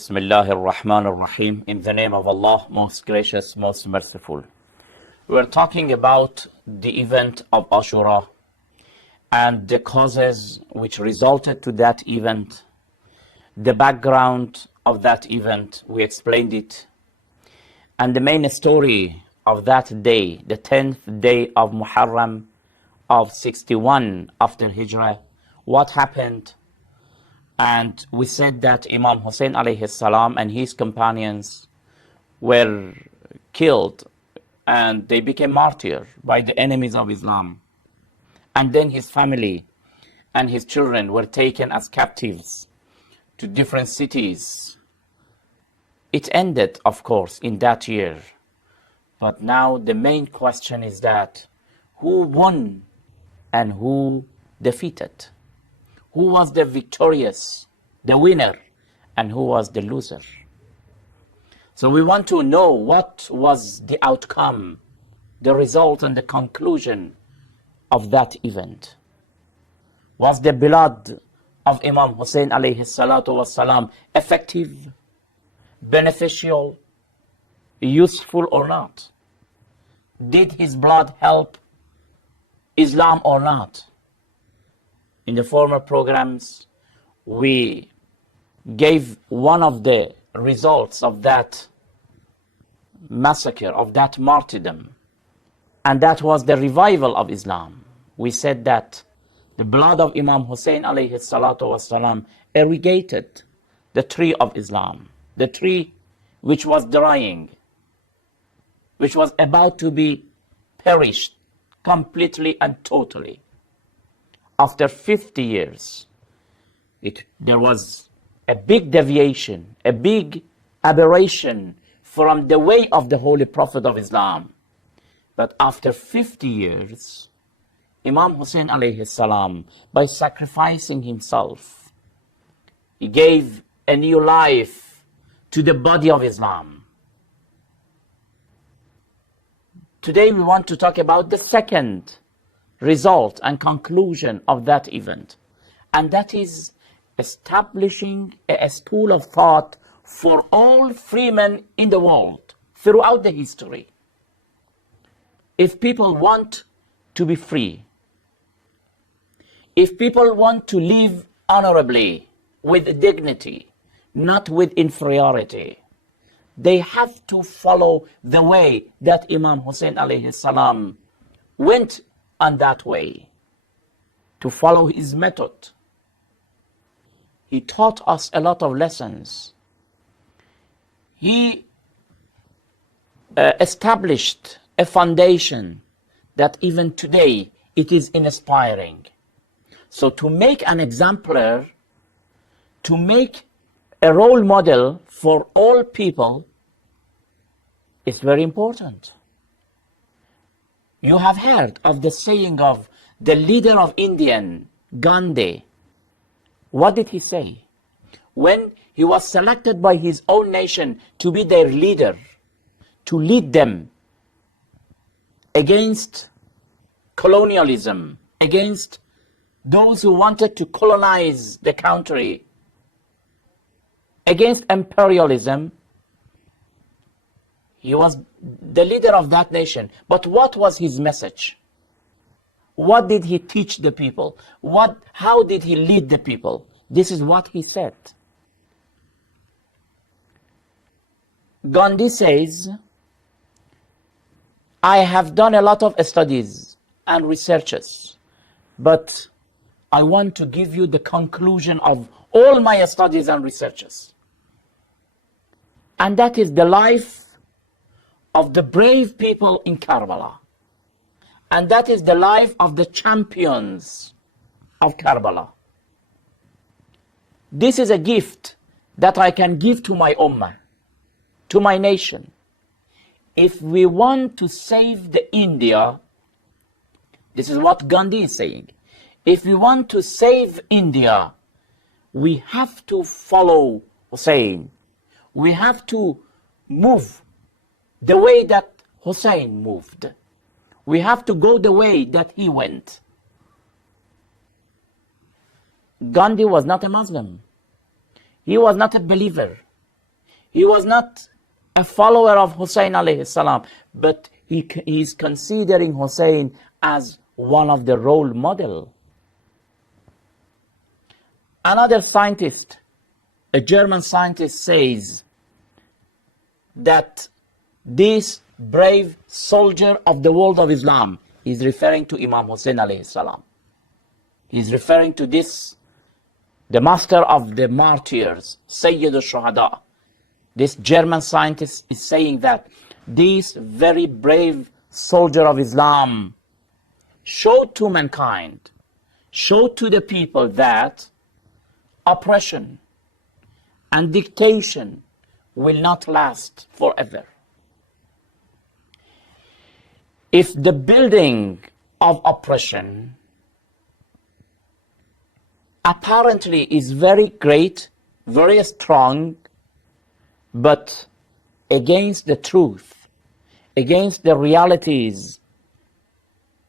Bismillahir Rahmanir Rahim. In the name of Allah, most gracious, most merciful. We're talking about the event of Ashura and the causes which resulted to that event, the background of that event, we explained it, and the main story of that day, the 10th day of Muharram of 61 after Hijrah, what happened. And we said that Imam Hussain alayhi salam and his companions were killed and they became martyrs by the enemies of Islam. And then his family and his children were taken as captives to different cities. It ended, of course, in that year. But now the main question is that who won and who defeated? Who was the victorious, the winner, and who was the loser? So we want to know what was the outcome, the result and the conclusion of that event. Was the blood of Imam Hussain alayhi salatu wasalam effective, beneficial, useful or not? Did his blood help Islam or not? In the former programs, we gave one of the results of that massacre, of that martyrdom, and that was the revival of Islam. We said that the blood of Imam Hussain alayhi salatu wasalam irrigated the tree of Islam, the tree which was dying, which was about to be perished completely and totally. After 50 years, there was a big deviation, a big aberration from the way of the Holy Prophet of Islam. But after 50 years, Imam Hussain alayhi salam, by sacrificing himself, he gave a new life to the body of Islam. Today we want to talk about the second result and conclusion of that event, and that is establishing a school of thought for all free men in the world throughout the history. If people want to be free, if people want to live honorably, with dignity, not with inferiority, they have to follow the way that Imam Hussain alayhi salam went on that way, to follow his method. He taught us a lot of lessons. He established a foundation that even today it is inspiring. So to make an exemplar, to make a role model for all people is very important. You have heard of the saying of the leader of India, Gandhi. What did he say? When he was selected by his own nation to be their leader, to lead them against colonialism, against those who wanted to colonize the country, against imperialism, he was the leader of that nation. But what was his message? What did he teach the people? How did he lead the people? This is what he said. Gandhi says, I have done a lot of studies and researches, but I want to give you the conclusion of all my studies and researches. And that is the life of the brave people in Karbala. And that is the life of the champions of Karbala. This is a gift that I can give to my ummah, to my nation. If we want to save the India, this is what Gandhi is saying. If we want to save India, we have to follow Hussain. We have to move the way that Hussain moved. We have to go the way that he went. Gandhi was not a Muslim. He was not a believer. He was not a follower of Hussein alayhi salam, but he is considering Hussein as one of the role model. Another scientist, a German scientist, says that this brave soldier of the world of Islam is referring to Imam Hussain alayhi salam. He's referring to this, the master of the martyrs, Sayyid al-Shuhada. This German scientist is saying that this very brave soldier of Islam showed to mankind, showed to the people that oppression and dictation will not last forever. If the building of oppression apparently is very great, very strong, but against the truth, against the realities,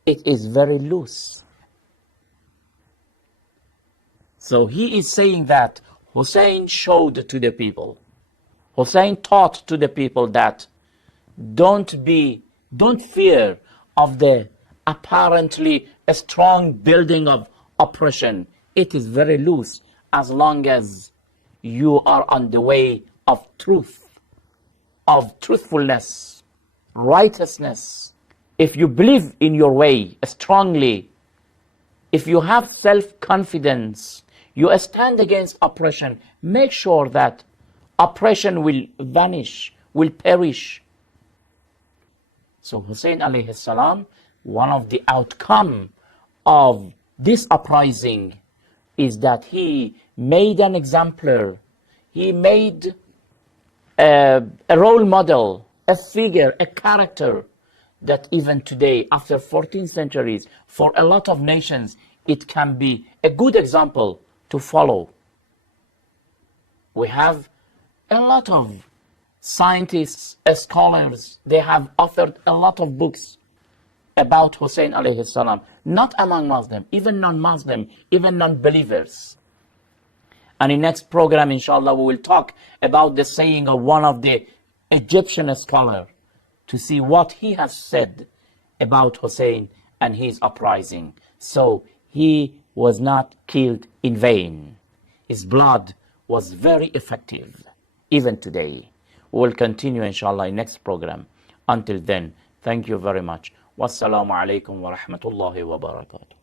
it is very loose. So he is saying that Hussein showed to the people, Hussein taught to the people that don't fear of the apparently a strong building of oppression. It is very loose as long as you are on the way of truth, of truthfulness, righteousness. If you believe in your way strongly, if you have self-confidence, you stand against oppression, make sure that oppression will vanish, will perish. So Hussein alayhi salam, one of the outcome of this uprising is that he made an exemplar, he made a role model, a figure, a character that even today, after 14 centuries, for a lot of nations, it can be a good example to follow. We have a lot of scientists, scholars, they have authored a lot of books about Hussein alayhi salam, not among Muslims, even non-Muslim, even non-believers. And in next program, inshallah, we will talk about the saying of one of the Egyptian scholars to see what he has said about Hussein and his uprising. So he was not killed in vain. His blood was very effective, even today. We will continue, inshallah, in next program. Until then, thank you very much. Wassalamu alaikum wa rahmatullahi wa barakatuh.